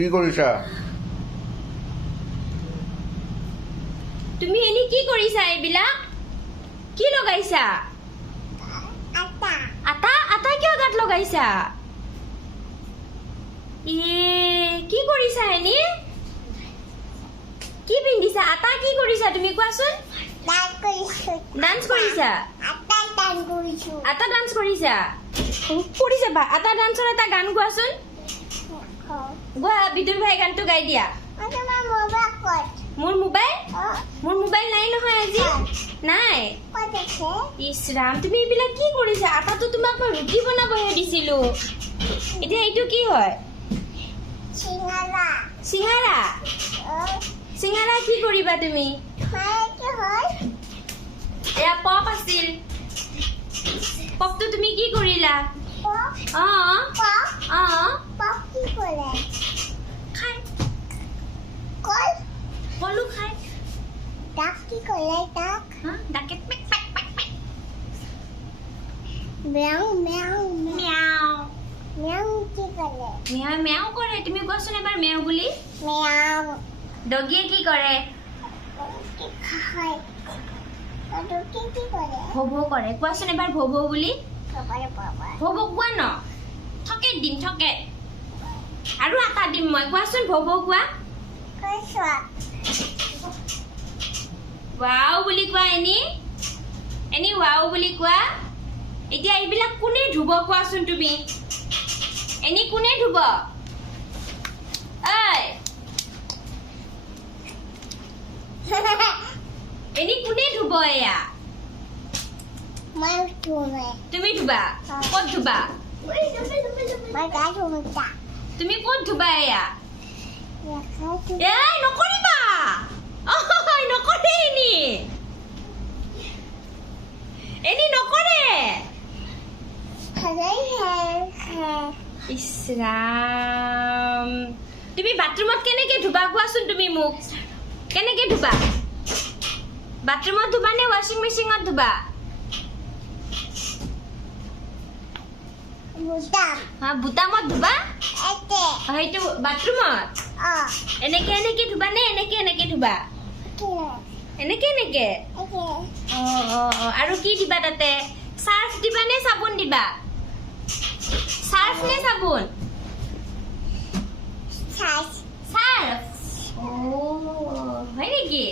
কি কৰিছা? তুমি এনে কি কৰিছা এইবিলাক? কি লগাইছা? আটা আটা আটা কিয় গাত লগাইছা? কি কৰিছা এনে? কি পিন্ধিছা? আটা কি কৰিছা তুমি কোৱাচোন? ডান্স কৰিছো ডান্স কৰিছা? আটা ডান্স কৰিছো আটা ডান্স কৰিছা? কৰিছা বা আটা ডান্সৰ এটা গান গোৱাচোন। গোৱা বিদুৰ ভাই গানটো গাই দিয়া। তোমাৰ মোবাইল ক'ত? মোৰ মোবাইল নাই নহয় আজি। নাই। ক'ত আছে? ইছ ৰাম তুমি এইবিলাক কি কৰিছা? আটাটো তোমাক মই ৰুটি বনাবহে দিছিলো। এতিয়া এইটো কি হয়? চিঙাৰা চিঙাৰা চিঙাৰা কি কৰিবা তুমি? কি হয়? এয়া পপ আছিল। পপটো তুমি কি কৰিলা? পপ কি কৰে? খাই কল কলো খাই ডাক কি কৰে? ডাক ডাকে পেক পেক পেক পেক মেও মেও মিয়াও মেও কি কৰে? মিয়াও মিয়াও কৰে। তুমি কোৱাচোন এবাৰ মেও বুলি। মেও ডগিয়ে কি কৰে? কি খায়? আৰু কি কৰে? ভৌ ভৌ কৰে। কোৱাচোন এবাৰ ভৌ ভৌ বুলি। বাবাৰে বাবা ভৌ ভৌ কোৱা ন? ঠকে দিম ঠকে। আৰু আটা দিম মই। কোৱাচোন ভৌ ভৌ কোৱা। কৈছোৱা ৱাও বুলি কোৱা এনি ৱাও বুলি কোৱা। এতিয়া এইবিলাক কোনে ধুব কোৱাচোন তুমি? এনি কোনে ধুব? ঐ এনি কোনে ধুব এয়া? মই ধুমে তুমি ধুবা? ক'ত ধুবা? মই গা ধুমা তুমি ক'ত ধুবা এয়া? দেখাইছো এই নকৰিবা। নকৰে এনি নকৰে। ইছ ৰাম তুমি বাথৰুমত কেনেকে ধুবা কোৱাচোন তুমি মোক। কেনেকে ধুবা? বাথৰুমত ধুবা নে ৱাশ্বিং মেচিনত ধুবা? বুটামত ধুবা? সেইটো বাথৰুমত এনেকে ধুবা নে এনেকে ধুবা? এনেকে আৰু কি দিবা তাতে? চাৰ্ফ দিবা নে চাবোন দিবা? চাৰ্ফ নে চাবোন? চাৰ্ফ হয় নেকি?